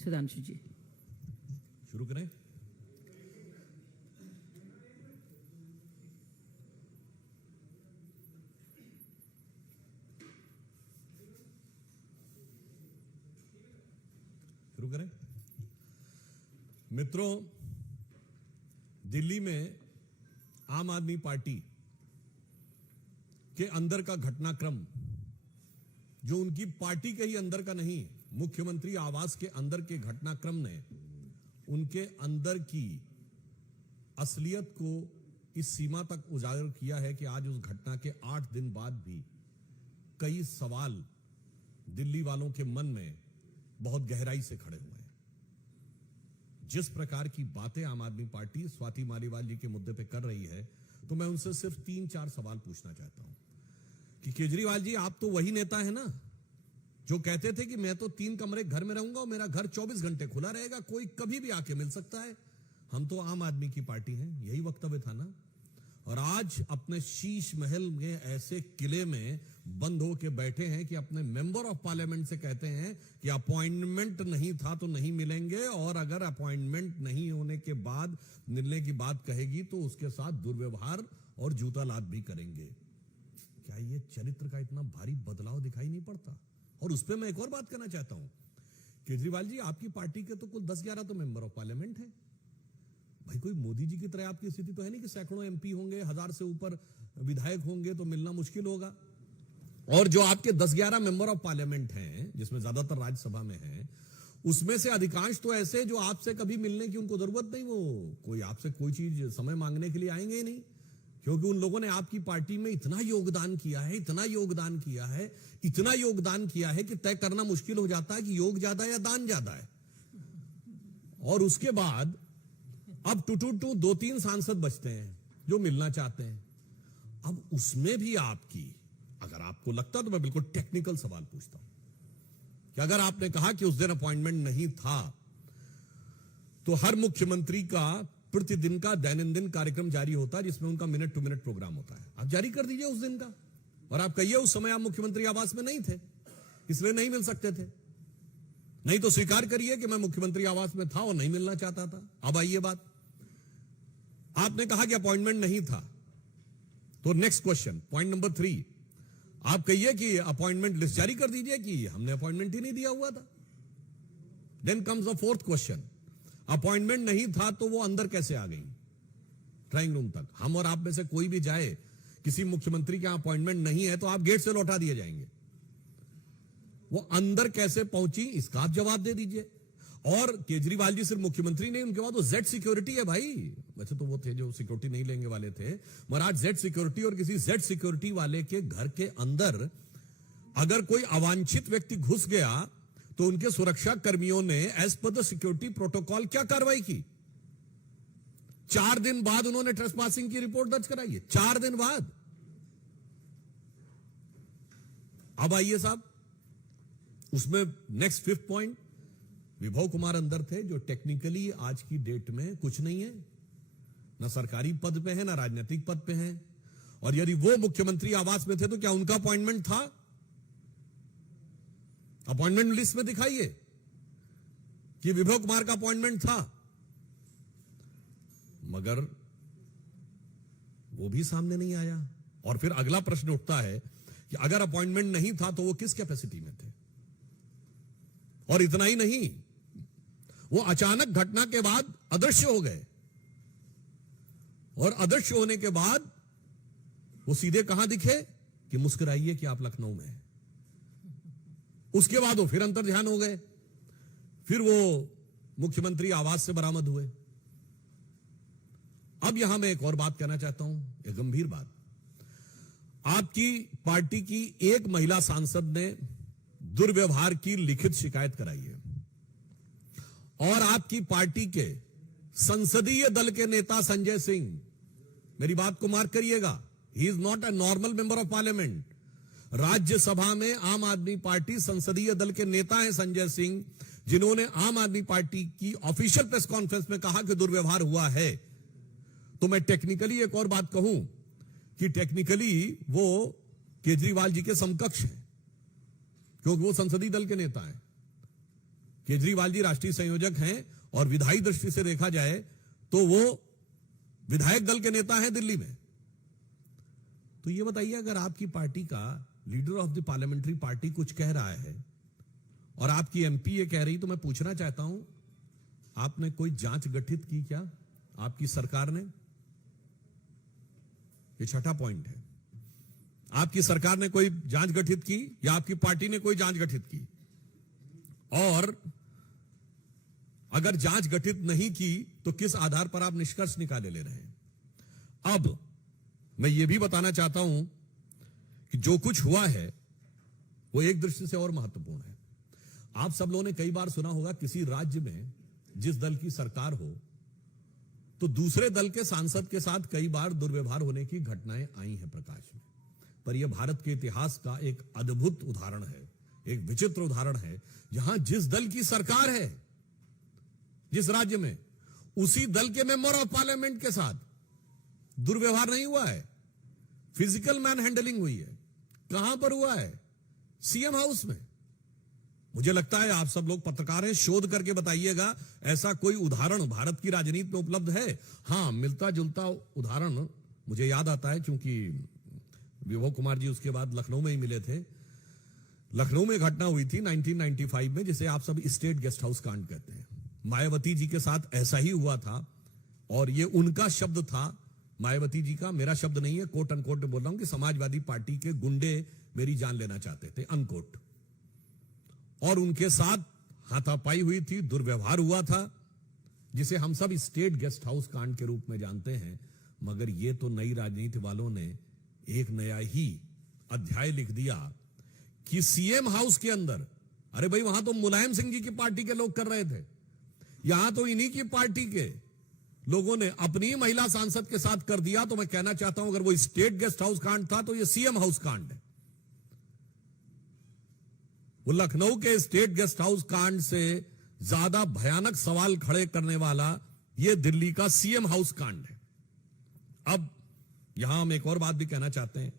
सुधांशु जी। शुरू करें। शुरू करें। मित्रों, दिल्ली में आम आदमी पार्टी के अंदर का घटनाक्रम, जो उनकी पार्टी के ही अंदर का नहीं, मुख्यमंत्री आवास के अंदर के घटनाक्रम ने उनके अंदर की असलियत को इस सीमा तक उजागर किया है कि आज उस घटना के 8 दिन बाद भी कई सवाल दिल्ली वालों के मन में बहुत गहराई से खड़े हुए हैं। जिस प्रकार की बातें आम आदमी पार्टी स्वाति मालीवाल जी के मुद्दे पे कर रही है, तो मैं उनसे सिर्फ 3-4 सवाल पूछना चाहता हूं कि केजरीवाल जी, आप तो वही नेता है ना जो कहते थे कि मैं तो 3 कमरे घर में रहूंगा और मेरा घर 24 घंटे खुला रहेगा, कोई कभी भी आके मिल सकता है, हम तो आम आदमी की पार्टी हैं, यही वक्तव्य था ना। और आज अपने शीश महल में ऐसे किले में बंद होके बैठे हैं कि अपने मेंबर ऑफ पार्लियामेंट से कहते हैं कि अपॉइंटमेंट नहीं था तो नहीं मिलेंगे, और अगर अपॉइंटमेंट नहीं होने के बाद मिलने की बात कहेगी तो उसके साथ दुर्व्यवहार और जूता लात भी करेंगे। क्या ये चरित्र का इतना भारी बदलाव दिखाई नहीं पड़ता? और उस पर मैं एक और बात करना चाहता हूं, केजरीवाल जी, आपकी पार्टी के तो कुल 10-11 तो मेंबर ऑफ पार्लियामेंट है भाई। कोई मोदी जी की तरह आपकी स्थिति तो है नहीं कि सैकड़ों एमपी होंगे, 1000 से ऊपर विधायक होंगे तो मिलना मुश्किल होगा। और जो आपके 10-11 मेंबर ऑफ पार्लियामेंट हैं, जिसमें ज्यादातर राज्यसभा में हैं, उसमें से अधिकांश तो ऐसे जो आपसे कभी मिलने की उनको जरूरत नहीं, वो कोई आपसे कोई चीज समय मांगने के लिए आएंगे ही नहीं, क्योंकि उन लोगों ने आपकी पार्टी में इतना योगदान किया है, इतना योगदान किया है, इतना योगदान किया है कि तय करना मुश्किल हो जाता है कि योग ज्यादा है या दान ज्यादा है। और उसके बाद अब टू 2-3 सांसद बचते हैं जो मिलना चाहते हैं। अब उसमें भी आपकी, अगर आपको लगता है तो मैं बिल्कुल टेक्निकल सवाल पूछता हूं कि अगर आपने कहा कि उस दिन अपॉइंटमेंट नहीं था, तो हर मुख्यमंत्री का प्रतिदिन का दैनंदिन कार्यक्रम जारी होता है जिसमें उनका मिनट टू मिनट प्रोग्राम होता है, आप जारी कर दीजिए उस दिन का, और आप कहिए उस समय आप मुख्यमंत्री आवास में नहीं थे इसलिए नहीं मिल सकते थे, नहीं तो स्वीकार करिए कि मैं मुख्यमंत्री आवास में था और नहीं मिलना चाहता था। अब आइए बात, आपने कहा कि अपॉइंटमेंट नहीं था, तो नेक्स्ट क्वेश्चन, पॉइंट नंबर 3, आप कहिए कि अपॉइंटमेंट लिस्ट जारी कर दीजिए कि हमने अपॉइंटमेंट ही नहीं दिया हुआ था। Then comes the 4th question, appointment नहीं था तो वो अंदर कैसे आ गई ड्राइंग रूम तक? हम और आप में से कोई भी जाए, किसी मुख्यमंत्री के अपॉइंटमेंट नहीं है तो आप गेट से लौटा दिए जाएंगे, वो अंदर कैसे पहुंची इसका आप जवाब दे दीजिए। और केजरीवाल जी सिर्फ मुख्यमंत्री नहीं, उनके बाद वो जेड सिक्योरिटी है भाई, वैसे तो वो थे जो सिक्योरिटी नहीं लेंगे वाले थे, मगर आज जेड सिक्योरिटी, और किसी जेड सिक्योरिटी वाले के घर के अंदर अगर कोई अवांछित व्यक्ति घुस गया तो उनके सुरक्षा कर्मियों ने as per the security protocol क्या कार्रवाई की? 4 दिन बाद उन्होंने ट्रेसपासिंग की रिपोर्ट दर्ज कराई है, 4 दिन बाद। अब आइए साहब, उसमें नेक्स्ट 5th पॉइंट, विभव कुमार अंदर थे जो टेक्निकली आज की डेट में कुछ नहीं है, ना सरकारी पद पे है ना राजनीतिक पद पे है, और यदि वो मुख्यमंत्री आवास में थे तो क्या उनका अपॉइंटमेंट था? अपॉइंटमेंट लिस्ट में दिखाइए कि विभव कुमार का अपॉइंटमेंट था, मगर वो भी सामने नहीं आया। और फिर अगला प्रश्न उठता है कि अगर अपॉइंटमेंट नहीं था तो वो किस कैपेसिटी में थे? और इतना ही नहीं, वो अचानक घटना के बाद अदृश्य हो गए, और अदृश्य होने के बाद वो सीधे कहां दिखे कि मुस्कुराइए कि आप लखनऊ में हैं। उसके बाद वो फिर अंतर ध्यान हो गए, फिर वो मुख्यमंत्री आवास से बरामद हुए। अब यहां मैं एक और बात कहना चाहता हूं, एक गंभीर बात। आपकी पार्टी की एक महिला सांसद ने दुर्व्यवहार की लिखित शिकायत कराई है, और आपकी पार्टी के संसदीय दल के नेता संजय सिंह, मेरी बात को मार्क करिएगा, he is not a normal member of parliament. Rajya Sabha में आम आदमी पार्टी संसदीय दल के नेता हैं संजय सिंह, जिन्होंने आम आदमी पार्टी की ऑफिशियल प्रेस कॉन्फ्रेंस में कहा कि दुर्व्यवहार हुआ है। तो मैं टेक्निकली एक और बात कहूं कि टेक्निकली वो केजरीवाल जी के समकक्ष हैं, क्योंकि वो संसदीय दल के नेता हैं। केजरीवाल जी राष्ट्रीय संयोजक हैं और विधायी दृष्टि से देखा जाए तो वो विधायक दल के नेता हैं दिल्ली में। तो ये बताइए, अगर आपकी पार्टी का leader of the parliamentary party कुछ कह रहा है और आपकी एमपी ये कह रही, तो मैं पूछना चाहता हूं, आपने कोई जांच गठित की क्या आपकी सरकार ने? ये छठा पॉइंट है। आपकी सरकार ने कोई जांच गठित की या आपकी पार्टी ने कोई जांच गठित की? और अगर जांच गठित नहीं की तो किस आधार पर आप निष्कर्ष निकाले ले रहे हैं? अब मैं यह भी बताना चाहता हूं कि जो कुछ हुआ है वो एक दृष्टि से और महत्वपूर्ण है। आप सब लोगों ने कई बार सुना होगा, किसी राज्य में जिस दल की सरकार हो तो दूसरे दल के सांसद के साथ कई बार दुर्व्यवहार होने की घटनाएं आई हैं प्रकाश में। पर यह भारत के इतिहास का एक अद्भुत उदाहरण है, एक विचित्र उदाहरण है, जहां जिस दल की सरकार है जिस राज्य में, उसी दल के मेंबर ऑफ पार्लियामेंट के साथ दुर्व्यवहार नहीं हुआ है, फिजिकल मैन हैंडलिंग हुई है। कहां पर हुआ है? सीएम हाउस में। मुझे लगता है आप सब लोग पत्रकार हैं, शोध करके बताइएगा ऐसा कोई उदाहरण भारत की राजनीति में उपलब्ध है? हां, मिलता जुलता उदाहरण मुझे याद आता है, क्योंकि विभव कुमार जी उसके बाद लखनऊ में ही मिले थे। लखनऊ में घटना हुई थी 1995 में, जिसे आप सब स्टेट गेस्ट हाउस कांड कहते हैं। मायावती जी के साथ ऐसा ही हुआ था और ये उनका शब्द था, मायावती जी का, मेरा शब्द नहीं है, कोट अनकोट बोल रहा हूं कि समाजवादी पार्टी के गुंडे मेरी जान लेना चाहते थे, अनकोट। और उनके साथ हाथापाई हुई थी, दुर्व्यवहार हुआ था, जिसे हम सब स्टेट गेस्ट हाउस कांड के रूप में जानते हैं। मगर ये तो नई राजनीति वालों ने एक नया ही अध्याय लिख दिया कि सीएम हाउस के अंदर, अरे भाई वहां तो मुलायम सिंह जी की पार्टी के लोग कर रहे थे, यहां तो इन्हीं की पार्टी के लोगों ने अपनी महिला सांसद के साथ कर दिया। तो मैं कहना चाहता हूं, अगर वो स्टेट गेस्ट हाउस कांड था तो ये सीएम हाउस कांड है। वो लखनऊ के स्टेट गेस्ट हाउस कांड से ज्यादा भयानक सवाल खड़े करने वाला ये दिल्ली का सीएम हाउस कांड है। अब यहां हम एक और बात भी कहना चाहते हैं,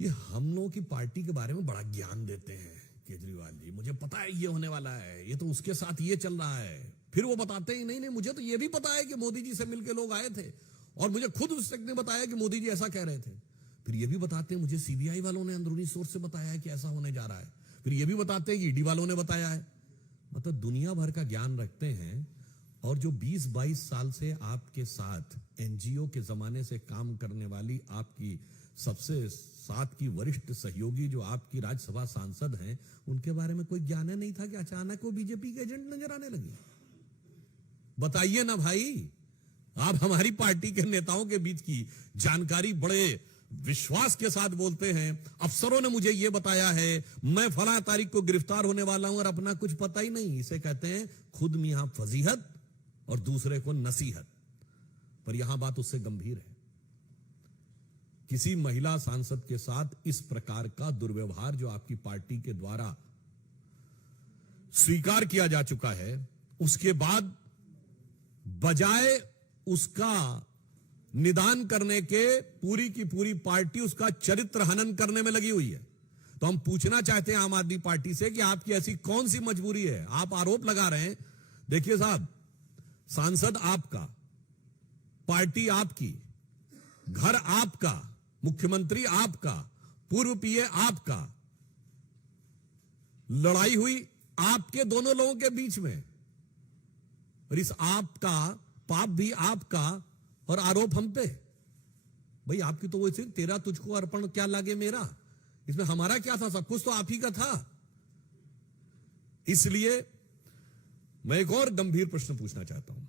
ये हम लोगों की पार्टी के बारे में बड़ा ज्ञान देते हैं केजरीवाल जी, मुझे पता है ये होने वाला है, ये तो उसके साथ ये चल रहा है। फिर वो बताते हैं नहीं नहीं, मुझे तो ये भी पता है कि मोदी जी से मिलकर लोग आए थे और मुझे खुद उसने बताया कि मोदी जी ऐसा कह रहे थे। फिर ये भी बताते हैं मुझे सीबीआई वालों ने अंदरूनी सोर्स से बताया है कि ऐसा होने जा रहा है। फिर ये भी बताते हैं कि ईडी वालों ने बताया है। मतलब दुनिया भर का ज्ञान रखते हैं। और जो 20-22 साल से आपके साथ एनजीओ के जमाने से काम करने वाली आपकी सबसे साथ की वरिष्ठ सहयोगी जो आपकी राज्यसभा सांसद हैं, उनके बारे में कोई ज्ञान नहीं था कि अचानक वो बीजेपी के एजेंट नजर आने लगे? बताइए ना भाई, आप हमारी पार्टी के नेताओं के बीच की जानकारी बड़े विश्वास के साथ बोलते हैं, अफसरों ने मुझे यह बताया है, मैं फला तारीख को गिरफ्तार होने वाला हूं, और अपना कुछ पता ही नहीं। इसे कहते हैं खुद मियां फजीहत और दूसरे को नसीहत। पर यहां बात उससे गंभीर है। किसी महिला सांसद के साथ इस प्रकार का दुर्व्यवहार जो आपकी पार्टी के द्वारा स्वीकार किया जा चुका है, उसके बाद बजाय उसका निदान करने के पूरी की पूरी पार्टी उसका चरित्र हनन करने में लगी हुई है। तो हम पूछना चाहते हैं आम आदमी पार्टी से कि आपकी ऐसी कौन सी मजबूरी है? आप आरोप लगा रहे हैं। देखिए साहब, सांसद आपका, पार्टी आपकी, घर आपका, मुख्यमंत्री आपका, पूर्व पीए आपका, लड़ाई हुई आपके दोनों लोगों के बीच में, और इस आपका पाप भी आपका और आरोप हम पे। भाई आपकी तो वो सिर्फ तेरा तुझको अर्पण क्या लागे मेरा, इसमें हमारा क्या था? सब कुछ तो आप ही का था। इसलिए मैं एक और गंभीर प्रश्न पूछना चाहता हूं।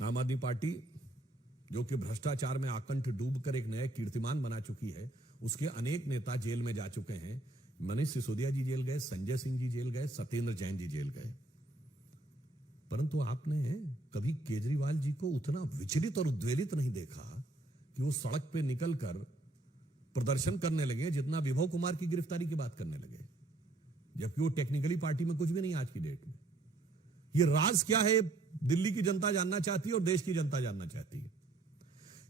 आम आदमी पार्टी जो कि भ्रष्टाचार में आकंठ डूबकर एक नया कीर्तिमान बना चुकी है, उसके अनेक नेता जेल में जा चुके हैं। मनीष सिसोदिया जी जेल गए, संजय सिंह जी जेल गए, सत्येंद्र जैन जी जेल गए। परंतु आपने कभी केजरीवाल जी को उतना विचलित और उद्वेलित नहीं देखा कि वो सड़क पे निकलकर प्रदर्शन करने लगे जितना विभव कुमार की गिरफ्तारी की बात करने लगे, जबकि वो टेक्निकली पार्टी में कुछ भी नहीं आज की डेट में। ये राज क्या है, दिल्ली की जनता जानना चाहती है और देश की जनता जानना चाहती है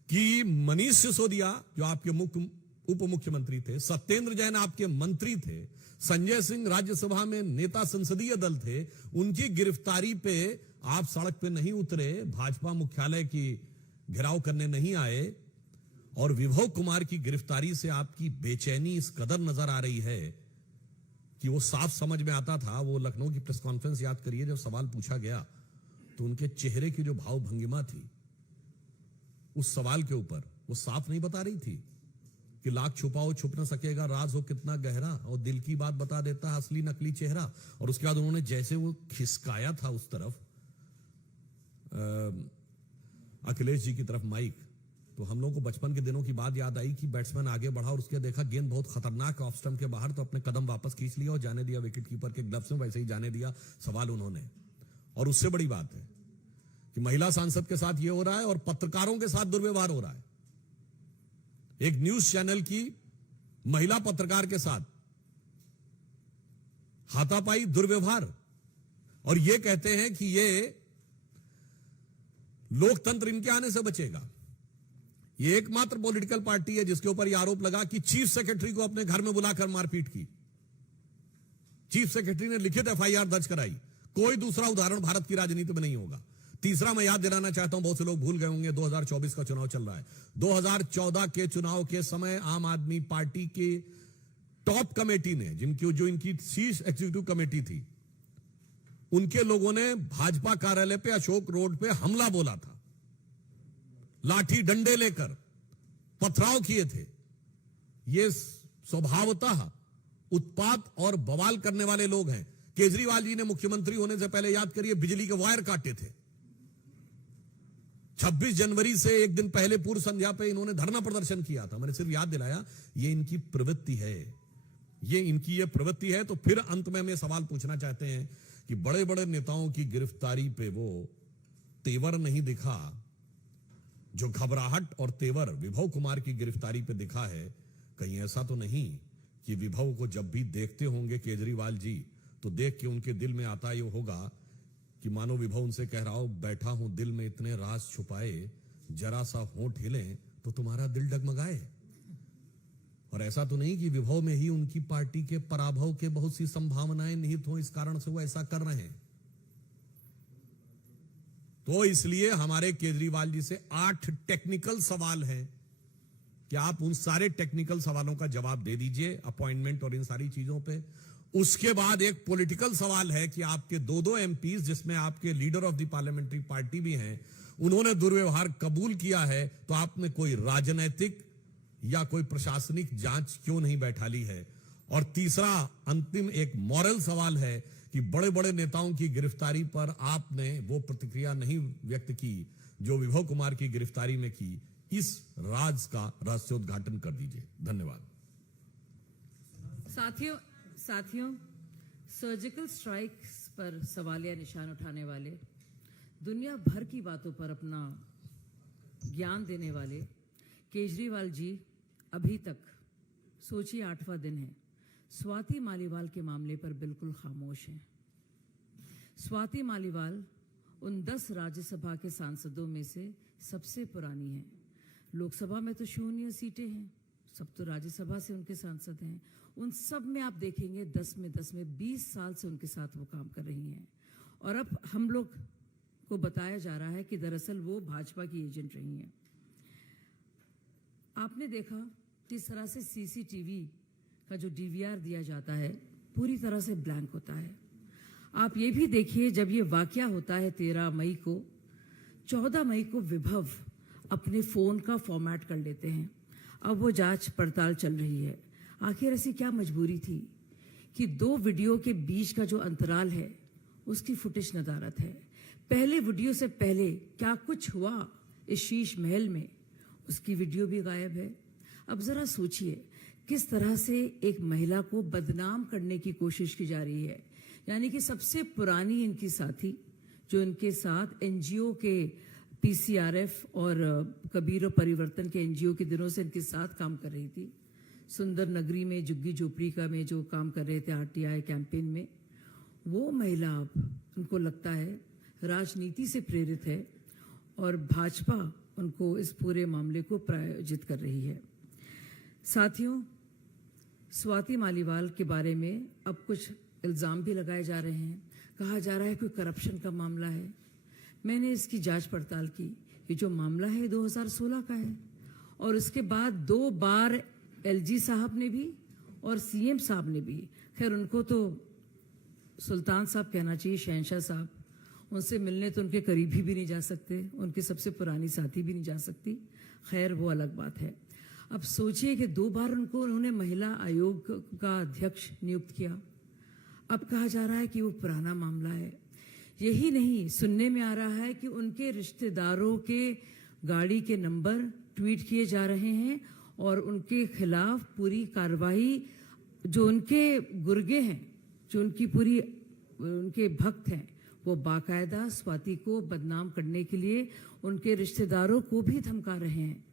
कि मनीष सिसोदिया जो आपके मुख्य उप मुख्यमंत्री थे, सत्येंद्र जैन आपके मंत्री थे, संजय सिंह राज्यसभा में नेता संसदीय दल थे, उनकी गिरफ्तारी पे आप सड़क पे नहीं उतरे, भाजपा मुख्यालय की घेराव करने नहीं आए, और विभव कुमार की गिरफ्तारी से आपकी बेचैनी इस कदर नजर आ रही है कि वो साफ समझ में आता था। वो लखनऊ की प्रेस कॉन्फ्रेंस याद करिए, जब सवाल पूछा गया तो उनके चेहरे की जो भाव भंगिमा थी उस सवाल के ऊपर, वो साफ नहीं बता रही थी कि लाख छुपाओ छुप न सकेगा, राज हो कितना गहरा, और दिल की बात बता देता है असली नकली चेहरा। और उसके बाद उन्होंने जैसे वो खिसकाया था उस तरफ अखिलेश जी की तरफ माइक, तो हम लोगों को बचपन के दिनों की बात याद आई कि बैट्समैन आगे बढ़ा और उसके देखा गेंद बहुत खतरनाक ऑफ स्टंप के बाहर, तो अपने कदम वापस खींच लिया और जाने दिया विकेट कीपर के ग्लव्स में, वैसे ही जाने दिया सवाल उन्होंने। और उससे बड़ी बात है कि महिला सांसद के साथ यह हो रहा है और पत्रकारों के साथ दुर्व्यवहार हो रहा है। एक न्यूज चैनल की महिला पत्रकार के साथ हाथापाई, दुर्व्यवहार, और यह कहते हैं कि यह लोकतंत्र इनके आने से बचेगा। ये एकमात्र पॉलिटिकल पार्टी है जिसके ऊपर यह आरोप लगा कि चीफ सेक्रेटरी को अपने घर में बुलाकर मारपीट की। चीफ सेक्रेटरी ने लिखित एफआईआर दर्ज कराई। कोई दूसरा उदाहरण भारत की राजनीति में नहीं होगा। तीसरा मैं याद दिलाना चाहता हूं, बहुत से लोग भूल गए होंगे, 2024 का चुनाव चल रहा है। 2014 के चुनाव के समय आम आदमी पार्टी की टॉप कमेटी ने, जो इनकी शीर्ष एग्जीक्यूटिव कमेटी थी, उनके लोगों ने भाजपा कार्यालय पे अशोक रोड पे हमला बोला था, लाठी डंडे लेकर पथराव किए थे। ये स्वभावतः उत्पात और बवाल करने वाले लोग हैं। केजरीवाल जी ने मुख्यमंत्री होने से पहले, याद करिए, बिजली के वायर काटे थे। 26 जनवरी से एक दिन पहले पूर्व संध्या पे इन्होंने धरना प्रदर्शन किया था। मैंने सिर्फ याद दिलाया, ये इनकी प्रवृत्ति है, ये इनकी ये प्रवृत्ति है। तो फिर अंत में हम ये सवाल पूछना चाहते हैं कि बड़े बड़े नेताओं की गिरफ्तारी पे वो तेवर नहीं दिखा जो घबराहट और तेवर विभव कुमार की गिरफ्तारी पे दिखा है। कहीं ऐसा तो नहीं कि विभव को जब भी देखते होंगे केजरीवाल जी, तो देख के उनके दिल में आता ये होगा कि मानो विभव उनसे कह रहा हो, बैठा हूं दिल में इतने राज छुपाए, जरा सा होंठ हिले तो तुम्हारा दिल डगमगाए। और ऐसा तो नहीं कि विभव में ही उनकी पार्टी के पराभव के बहुत सी संभावनाएं निहित हो, इस कारण से वो ऐसा कर रहे हैं। तो इसलिए हमारे केजरीवाल जी से 8 टेक्निकल सवाल हैं कि आप उन सारे टेक्निकल सवालों का जवाब दे दीजिए, अपॉइंटमेंट और इन सारी चीजों पे। उसके बाद एक पॉलिटिकल सवाल है कि आपके 2 एमपीज, जिसमें आपके leader of the parliamentary party भी हैं, उन्होंने दुर्व्यवहार कबूल किया है, तो आपने कोई राजनीतिक या कोई प्रशासनिक जांच क्यों नहीं बैठा ली है। और तीसरा अंतिम एक मॉरल सवाल है कि बड़े बड़े नेताओं की गिरफ्तारी पर आपने वो प्रतिक्रिया नहीं व्यक्त की जो विभव कुमार की गिरफ्तारी में की। इस राज का रहस्योद्घाटन कर दीजिए। धन्यवाद। साथियों, सर्जिकल स्ट्राइक्स पर सवालिया निशान उठाने वाले, दुनिया भर की बातों पर अपना ज्ञान देने वाले केजरीवाल जी अभी तक, सोचिए 8वां दिन है, स्वाति मालीवाल के मामले पर बिल्कुल खामोश हैं। स्वाति मालीवाल उन 10 राज्यसभा के सांसदों में से सबसे पुरानी है। लोकसभा में तो 0 सीटें हैं, सब तो राज्यसभा से उनके सांसद हैं। उन सब में आप देखेंगे 10 में 20 साल से उनके साथ वो काम कर रही हैं। और अब हम लोग को बताया जा रहा है कि दरअसल वो भाजपा की एजेंट रही हैं। आपने देखा किस तरह से सीसीटीवी का जो डीवीआर दिया जाता है पूरी तरह से ब्लैंक होता है। आप ये भी देखिए, जब ये वाकया होता है 13 मई को, 14 मई को विभव अपने फोन का फॉर्मेट कर लेते हैं। अब वो जांच पड़ताल चल रही है। आखिर ऐसी क्या मजबूरी थी कि 2 वीडियो के बीच का जो अंतराल है उसकी फुटेज नदारत है। पहले वीडियो से पहले क्या कुछ हुआ इस शीश महल में, उसकी वीडियो भी गायब है। अब जरा सोचिए किस तरह से एक महिला को बदनाम करने की कोशिश की जा रही है। यानी कि सबसे पुरानी इनकी साथी जो इनके साथ एनजीओ के पीसीआरएफ और कबीर परिवर्तन के एनजीओ के दिनों से इनके साथ काम कर रही थी, सुंदर नगरी में झुग्गी झोपड़ी का में जो काम कर रहे थे आरटीआई कैंपेन में, वो महिला अब उनको लगता है राजनीति से प्रेरित है और भाजपा उनको इस पूरे मामले को प्रायोजित कर रही है। साथियों, स्वाति मालीवाल के बारे में अब कुछ इल्ज़ाम भी लगाए जा रहे हैं। कहा जा रहा है कोई करप्शन का मामला है। मैंने इसकी जांच पड़ताल की। ये जो मामला है 2016 का है और उसके बाद 2 बार एलजी साहब ने भी और सीएम साहब ने भी, खैर उनको तो सुल्तान साहब कहना चाहिए, शहंशाह साहब, उनसे मिलने तो उनके करीबी भी नहीं जा सकते, उनकी सबसे पुरानी साथी भी नहीं जा सकती। खैर वो अलग बात है। अब सोचिए कि 2 बार उन्होंने महिला आयोग का अध्यक्ष नियुक्त किया। अब कहा जा रहा है कि वो पुराना मामला है। यही नहीं, सुनने में आ रहा है कि उनके रिश्तेदारों के गाड़ी के नंबर ट्वीट किए जा रहे हैं और उनके खिलाफ पूरी कार्रवाई, जो उनके गुर्गे हैं, जो उनके भक्त हैं, वो बाकायदा स्वाति को बदनाम करने के लिए उनके रिश्तेदारों को भी धमका रहे हैं।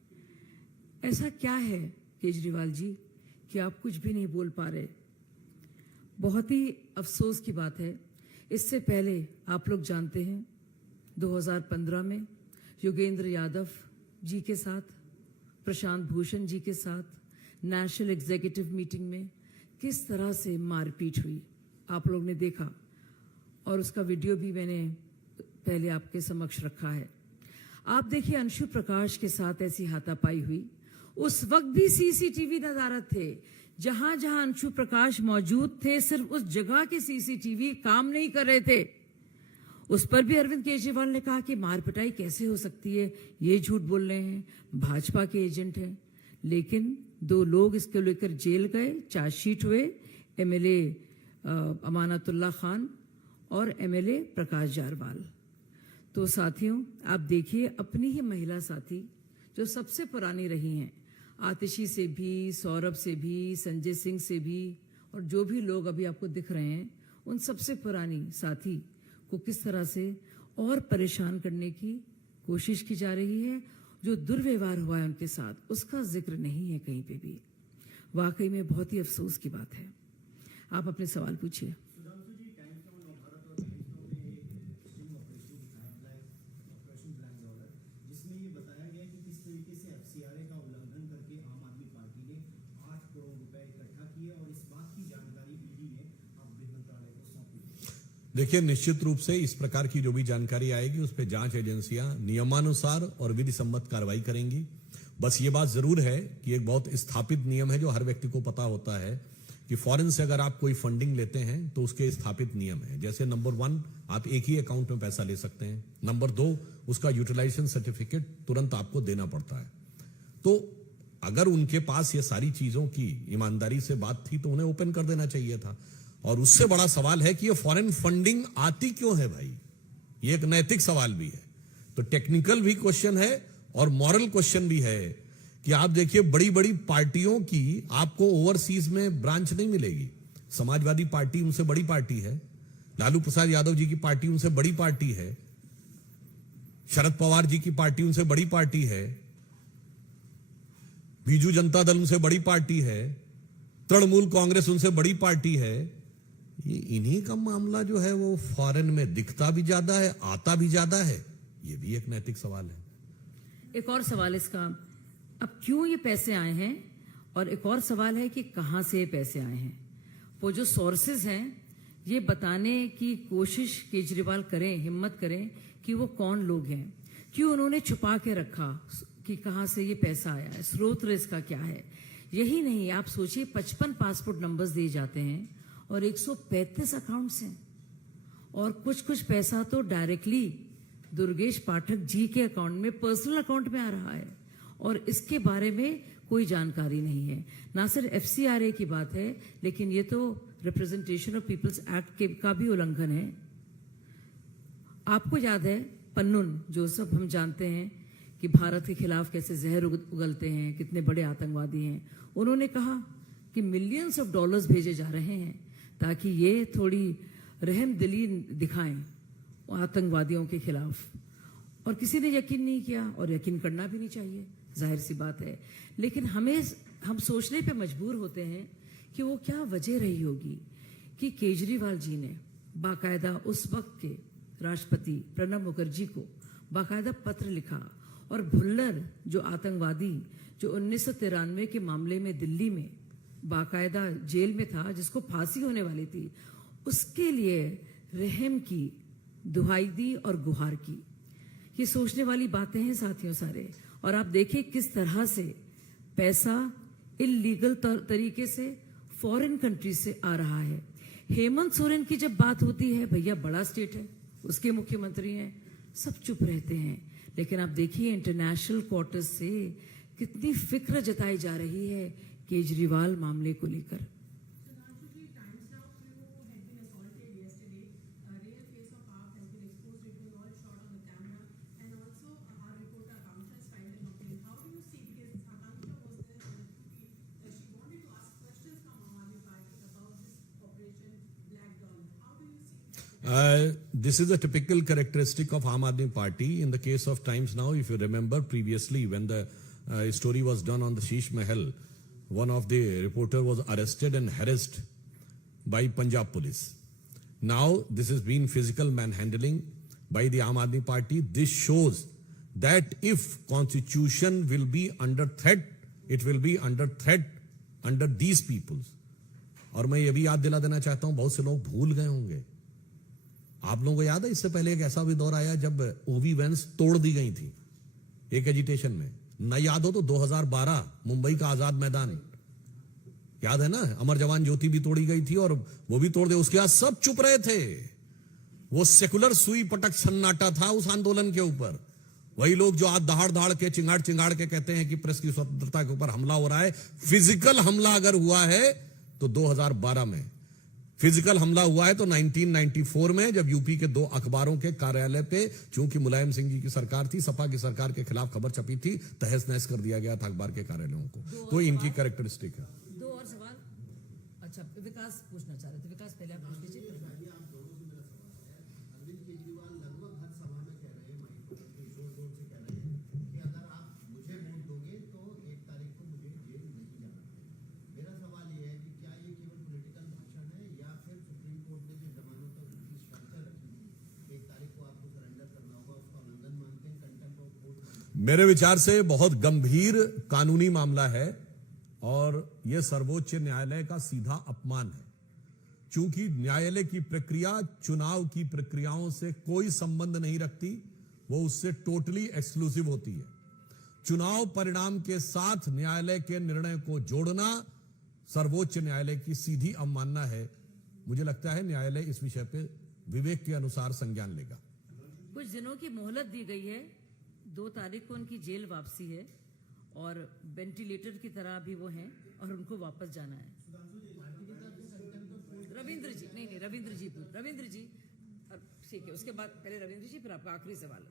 ऐसा क्या है केजरीवाल जी कि आप कुछ भी नहीं बोल पा रहे? बहुत ही अफसोस की बात है। इससे पहले आप लोग जानते हैं 2015 में योगेंद्र यादव जी के साथ, प्रशांत भूषण जी के साथ नेशनल एग्जीक्यूटिव मीटिंग में किस तरह से मारपीट हुई, आप लोग ने देखा और उसका वीडियो भी मैंने पहले आपके समक्ष रखा है। आप देखिए अंशु प्रकाश के साथ ऐसी हाथापाई हुई। उस वक्त भी सीसीटीवी नजारत थे। जहां जहां अंशु प्रकाश मौजूद थे, सिर्फ उस जगह के सीसीटीवी काम नहीं कर रहे थे। उस पर भी अरविंद केजरीवाल ने कहा कि मार पिटाई कैसे हो सकती है, ये झूठ बोल रहे हैं, भाजपा के एजेंट हैं। लेकिन 2 लोग इसको लेकर जेल गए, चार्जशीट हुए, एमएलए अमानतुल्लाह खान और एमएलए प्रकाश जारवाल। तो साथियों, आप देखिए अपनी ही महिला साथी जो सबसे पुरानी रही हैं, आतिशी से भी, सौरभ से भी, संजय सिंह से भी, और जो भी लोग अभी आपको दिख रहे हैं, उन सबसे पुरानी साथी को किस तरह से और परेशान करने की कोशिश की जा रही है। जो दुर्व्यवहार हुआ है उनके साथ, उसका जिक्र नहीं है कहीं पे भी। वाकई में बहुत ही अफसोस की बात है। आप अपने सवाल पूछिए। देखिए, निश्चित रूप से इस प्रकार की जो भी जानकारी आएगी उस पर जांच एजेंसियां नियमानुसार और विधि सम्मत कार्रवाई करेंगी। बस ये बात जरूर है कि एक बहुत स्थापित नियम है जो हर व्यक्ति को पता होता है कि फॉरेन से अगर आप कोई फंडिंग लेते हैं तो उसके स्थापित नियम है। जैसे नंबर 1, आप एक ही अकाउंट में पैसा ले सकते हैं। नंबर 2, उसका यूटिलाइजेशन सर्टिफिकेट तुरंत आपको देना पड़ता है। तो अगर उनके पास ये सारी चीजों की ईमानदारी से बात थी तो उन्हें ओपन कर देना चाहिए था। और उससे बड़ा सवाल है कि ये फॉरेन फंडिंग आती क्यों है भाई, ये एक नैतिक सवाल भी है। तो टेक्निकल भी क्वेश्चन है और मॉरल क्वेश्चन भी है कि आप देखिए बड़ी बड़ी पार्टियों की आपको ओवरसीज में ब्रांच नहीं मिलेगी। समाजवादी पार्टी उनसे बड़ी पार्टी है, लालू प्रसाद यादव जी की पार्टी उनसे बड़ी पार्टी है, शरद पवार जी की पार्टी उनसे बड़ी पार्टी है, बीजू जनता दल उनसे बड़ी पार्टी है, तृणमूल कांग्रेस उनसे बड़ी पार्टी है। ये इन्हीं का मामला जो है वो फॉरेन में दिखता भी ज्यादा है, आता भी ज्यादा है। ये भी एक नैतिक सवाल है। एक और सवाल इसका, अब क्यों ये पैसे आए हैं, और एक और सवाल है कि कहां से ये पैसे आए हैं। वो जो सोर्सेज हैं ये बताने की कोशिश केजरीवाल करें, हिम्मत करें कि वो कौन लोग हैं, क्यों उन्होंने छुपा के रखा कि कहां से ये पैसा आया है, स्रोत इसका क्या है। यही नहीं, आप सोचिए 55 पासपोर्ट नंबर्स दिए जाते हैं और 135 अकाउंट्स हैं, और कुछ पैसा तो डायरेक्टली दुर्गेश पाठक जी के अकाउंट में, पर्सनल अकाउंट में आ रहा है, और इसके बारे में कोई जानकारी नहीं है। ना सिर्फ एफसीआरए की बात है, लेकिन ये तो रिप्रेजेंटेशन ऑफ पीपल्स एक्ट का भी उल्लंघन है। आपको याद है पन्नून, जो सब हम जानते हैं कि भारत के खिलाफ कैसे जहर उगलते हैं, कितने बड़े आतंकवादी हैं, उन्होंने कहा कि मिलियंस ऑफ डॉलर्स भेजे जा रहे हैं ताकि ये थोड़ी रहमदिली दिखाएं आतंकवादियों के खिलाफ, और किसी ने यकीन नहीं किया, और यकीन करना भी नहीं चाहिए, जाहिर सी बात है। लेकिन हम सोचने पे मजबूर होते हैं कि वो क्या वजह रही होगी कि केजरीवाल जी ने बाकायदा उस वक्त के राष्ट्रपति प्रणब मुखर्जी को बाकायदा पत्र लिखा और भुल्लर जो आतंकवादी जो 1993 के मामले में दिल्ली में बाकायदा जेल में था, जिसको फांसी होने वाली थी, उसके लिए रहम की दुहाई दी और गुहार की। ये सोचने वाली बातें हैं साथियों सारे। और आप देखिए किस तरह से पैसा इलीगल तरीके से फॉरेन कंट्री से आ रहा है। हेमंत सोरेन की जब बात होती है, भैया बड़ा स्टेट है, उसके मुख्यमंत्री हैं, सब चुप रहते हैं। लेकिन आप देखिए इंटरनेशनल क्वार्टर्स से कितनी फिक्र जताई जा रही है केजरीवाल मामले को लेकर। This is a typical characteristic of Aam Aadmi Party. In the case of Times Now, if you remember previously when the story was done on the Sheesh Mahal, one of the reporter was arrested and harassed by Punjab police. Now this has been physical manhandling by the Aam Aadmi Party. This shows that if constitution will be under threat, it will be under threat under these peoples. और मैं ये भी याद दिला देना चाहता हूं, बहुत से लोग भूल गए होंगे, आप लोगों को याद है इससे पहले एक ऐसा भी दौर आया जब ओवी वैन्स तोड़ दी गई थी एक एजिटेशन में। न याद हो तो 2012 मुंबई का आजाद मैदान याद है ना, अमर जवान ज्योति भी तोड़ी गई थी और वो भी तोड़ दे। उसके बाद सब चुप रहे थे। वो सेकुलर सुई पटक सन्नाटा था उस आंदोलन के ऊपर। वही लोग जो आज दहाड़ दहाड़ के चिंगाड़ चिंगाड़ के कहते हैं कि प्रेस की स्वतंत्रता के ऊपर हमला हो रहा है। फिजिकल हमला अगर हुआ है तो 2012 में, फिजिकल हमला हुआ है तो 1994 में जब यूपी के 2 अखबारों के कार्यालय पे, चूंकि मुलायम सिंह जी की सरकार थी, सपा की सरकार के खिलाफ खबर छपी थी, तहस नहस कर दिया गया था अखबार के कार्यालयों को। तो इनकी कैरेक्टरिस्टिक है। 2 और सवाल। अच्छा, विकास पूछना चाह रहे थे। विकास पहले आप पूछ लीजिए। मेरे विचार से बहुत गंभीर कानूनी मामला है और यह सर्वोच्च न्यायालय का सीधा अपमान है, क्योंकि न्यायालय की प्रक्रिया चुनाव की प्रक्रियाओं से कोई संबंध नहीं रखती, वो उससे टोटली एक्सक्लूसिव होती है। चुनाव परिणाम के साथ न्यायालय के निर्णय को जोड़ना सर्वोच्च न्यायालय की सीधी अवमानना है। मुझे लगता है न्यायालय इस विषय पे विवेक के अनुसार संज्ञान लेगा। कुछ दिनों की मोहलत दी गई है, 2 तारीख को उनकी जेल वापसी है और वेंटिलेटर की तरह भी वो हैं और उनको वापस जाना है। रविंद्र जी, नहीं रविंद्र जी ठीक है, उसके बाद पहले रविंद्र जी, फिर आपका आखिरी सवाल।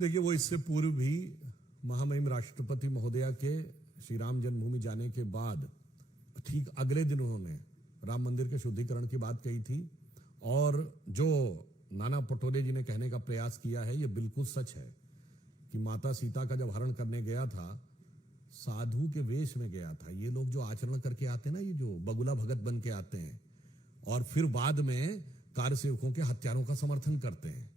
देखिए, वो इससे पूर्व भी महामहिम राष्ट्रपति महोदया के श्री राम जन्मभूमि जाने के बाद ठीक अगले दिन उन्होंने राम मंदिर के शुद्धिकरण की बात कही थी। और जो नाना पटोले जी ने कहने का प्रयास किया है, ये बिल्कुल सच है कि माता सीता का जब हरण करने गया था, साधु के वेश में गया था। ये लोग जो आचरण करके आते हैं ना, ये जो बगुला भगत बन के आते हैं और फिर बाद में कार्य सेवकों के हत्यारों का समर्थन करते हैं।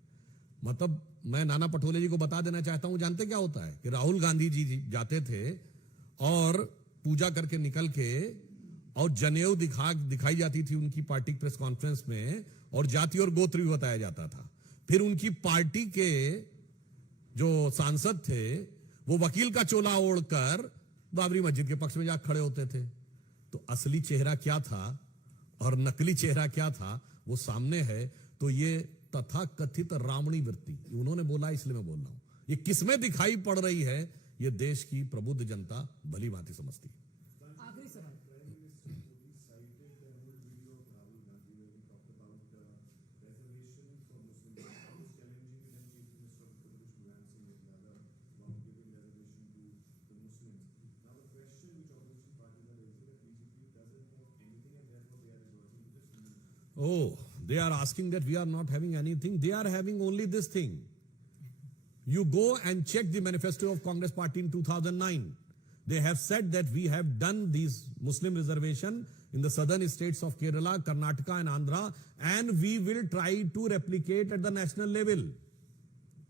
मतलब मैं नाना पटोले जी को बता देना चाहता हूं, जानते क्या होता है कि राहुल गांधी जी जाते थे और पूजा करके निकल के और जनेऊ दिखाई जाती थी उनकी पार्टी प्रेस कॉन्फ्रेंस में, और जाति और गोत्र भी बताया जाता था। फिर उनकी पार्टी के जो सांसद थे वो वकील का चोला ओढ़कर बाबरी मस्जिद के पक्ष में जाकर खड़े होते थे। तो असली चेहरा क्या था और नकली चेहरा क्या था वो सामने है। तो ये तथा कथित रावणी वृत्ति उन्होंने बोला, इसलिए मैं बोल रहा हूं, ये किसमें दिखाई पड़ रही है, ये देश की प्रबुद्ध जनता भली भांति समझती है। आखिरी सवाल। Oh, they are asking that we are not having anything. They are having only this thing. You go and check the manifesto of Congress Party in 2009. They have said that we have done these Muslim reservation in the southern states of Kerala, Karnataka and Andhra, and we will try to replicate at the national level.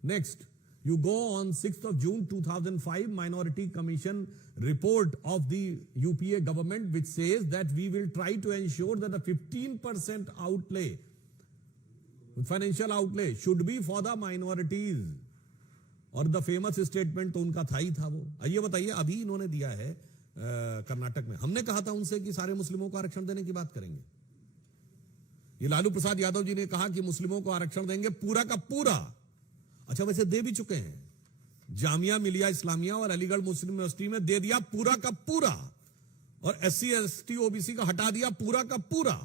Next, you go on 6th of June 2005 Minority Commission report of the UPA government, which says that we will try to ensure that the 15% outlay, financial outlay, should be for the minorities. और the famous statement तो उनका था ही था वो। ये बताइए, अभी इन्होंने दिया है कर्नाटक में। हमने कहा था उनसे कि सारे मुस्लिमों को आरक्षण देने की बात करेंगे। ये लालू प्रसाद यादव जी ने कहा कि मुस्लिमों को आरक्षण देंगे पूरा का पूरा। अच्छा, वैसे दे भी चुके हैं। जामिया मिलिया इस्लामिया और अलीगढ़ मुस्लिम यूनिवर्सिटी में दे दिया पूरा का पूरा, और SC ST OBC का हटा दिया पूरा का पूरा।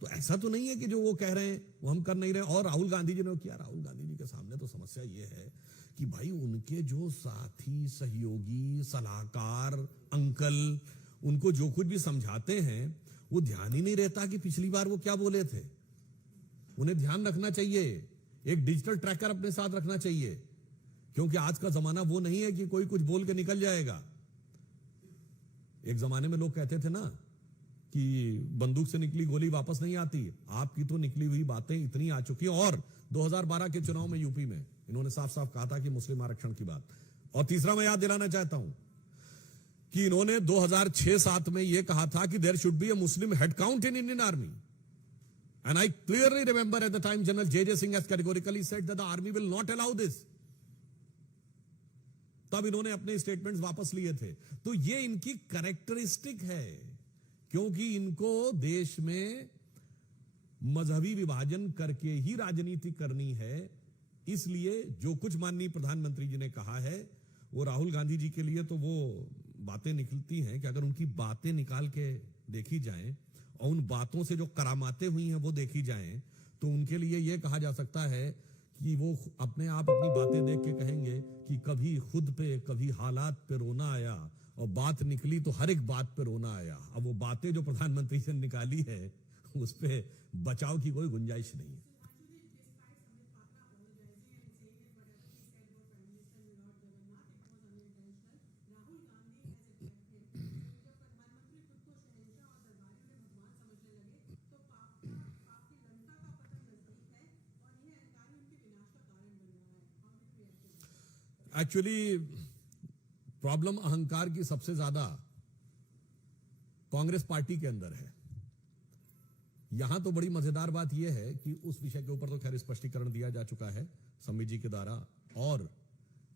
तो ऐसा तो नहीं है कि जो वो कह रहे हैं वो हम कर नहीं रहे। और राहुल गांधी जी ने किया। राहुल गांधी जी के सामने तो समस्या ये है कि भाई उनके जो साथी, सहयोगी, सलाहकार, अंकल, उनको जो कुछ भी समझाते हैं वो ध्यान ही नहीं रहता कि पिछली बार वो क्या बोले थे। उन्हें ध्यान रखना चाहिए, एक डिजिटल ट्रैकर अपने साथ रखना चाहिए, क्योंकि आज का जमाना वो नहीं है कि कोई कुछ बोल के निकल जाएगा। एक जमाने में लोग कहते थे ना कि बंदूक से निकली गोली वापस नहीं आती। आपकी तो निकली हुई बातें इतनी आ चुकी हैं। और 2012 के चुनाव में यूपी में इन्होंने साफ साफ कहा था कि मुस्लिम आरक्षण की बात। और तीसरा मैं याद दिलाना चाहता हूं कि इन्होंने 2006-07 में यह कहा था कि there should be a Muslim head count in Indian Army. And I clearly remember at the time General JJ Singh has categorically said that the army will not allow this. तब इन्होंने अपने स्टेटमेंट्स वापस लिए थे। तो ये इनकी कैरेक्टरिस्टिक है, क्योंकि इनको देश में मजहबी विभाजन करके ही राजनीति करनी है। इसलिए जो कुछ माननीय प्रधानमंत्री जी ने कहा है वो राहुल गांधी जी के लिए तो वो बातें निकलती हैं कि अगर उनकी बातें निकाल के देखी जाएं और उन बातों से जो करामातें हुई हैं वो देखी जाएं, तो उनके लिए यह कहा जा सकता है कि वो अपने आप अपनी बातें देख के कहेंगे कि कभी खुद पे, कभी हालात पे रोना आया, और बात निकली तो हर एक बात पे रोना आया। अब वो बातें जो प्रधानमंत्री से निकाली है उस पे बचाव की कोई गुंजाइश नहीं है। एक्चुअली प्रॉब्लम अहंकार की सबसे ज्यादा कांग्रेस पार्टी के अंदर है। यहां तो बड़ी मजेदार बात यह है कि उस विषय के ऊपर तो खैर स्पष्टीकरण दिया जा चुका है समिति जी के द्वारा, और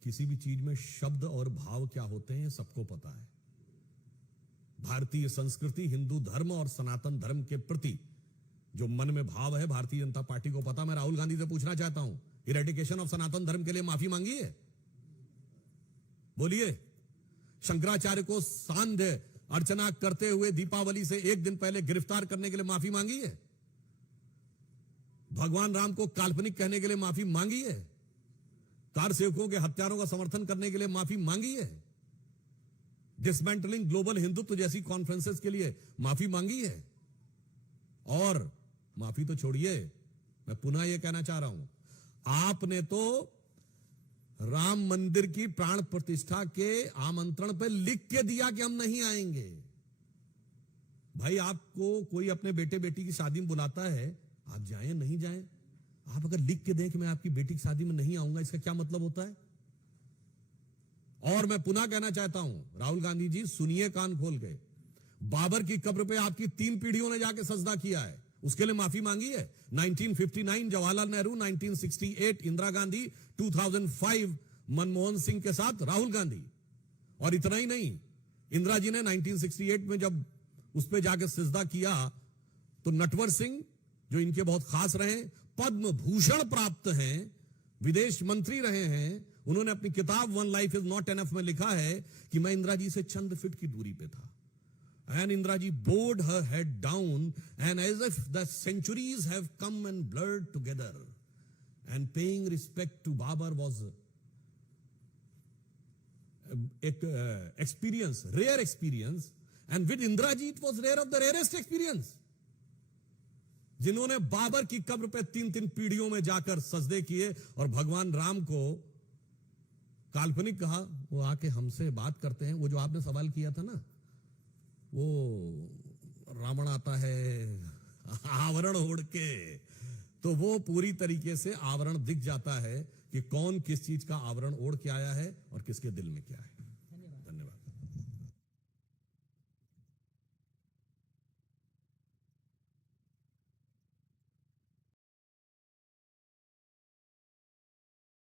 किसी भी चीज में शब्द और भाव क्या होते हैं सबको पता है। भारतीय संस्कृति, हिंदू धर्म और सनातन धर्म के प्रति जो मन में भाव है भारतीय जनता पार्टी को पता। मैं राहुल गांधी से पूछना चाहता हूं, इरेडिकेशन ऑफ सनातन धर्म के लिए माफी मांगी है? बोलिए। शंकराचार्य को सांध्य अर्चना करते हुए दीपावली से एक दिन पहले गिरफ्तार करने के लिए माफी मांगी है? भगवान राम को काल्पनिक कहने के लिए माफी मांगी है? कार सेवकों के हत्यारों का समर्थन करने के लिए माफी मांगी है? डिसमेंटलिंग ग्लोबल हिंदुत्व जैसी कॉन्फ्रेंसेस के लिए माफी मांगी है? और माफी तो छोड़िए, मैं पुनः यह कहना चाह रहा हूं, आपने तो राम मंदिर की प्राण प्रतिष्ठा के आमंत्रण पर लिख के दिया कि हम नहीं आएंगे। भाई, आपको कोई अपने बेटे बेटी की शादी में बुलाता है, आप जाएं नहीं जाएं, आप अगर लिख के दें कि मैं आपकी बेटी की शादी में नहीं आऊंगा, इसका क्या मतलब होता है? और मैं पुनः कहना चाहता हूं, राहुल गांधी जी सुनिए कान खोल के, बाबर की कब्र पे आपकी 3 पीढ़ियों ने जाके सजदा किया है, उसके लिए माफी मांगी है? 1959 जवाहरलाल नेहरू, 1968 इंदिरा गांधी, 2005 मनमोहन सिंह के साथ राहुल गांधी। और इतना ही नहीं, इंदिरा जी ने 1968 में जब उस पे जाके सजदा किया तो नटवर सिंह, जो इनके बहुत खास रहे, पद्म भूषण प्राप्त हैं, विदेश मंत्री रहे हैं, उन्होंने अपनी किताब one life is not enough में लिखा है कि मैं इंदिरा जी से चंद फीट की दूरी पे था। And Indira ji bowed her head down, and as if the centuries have come and blurred together, and paying respect to Babar was experience, rare experience, and with Indira ji it was rare of the rarest experience. जिन्होंने बाबर की कब्र पे 3-3 पीढ़ियों में जाकर सजदे किए और भगवान राम को काल्पनिक कहा, वो आके हमसे बात करते हैं। वो जो आपने सवाल किया था ना, वो रावण आता है आवरण ओढ़ के, तो वो पूरी तरीके से आवरण दिख जाता है कि कौन किस चीज का आवरण ओढ़ के आया है और किसके दिल में क्या है।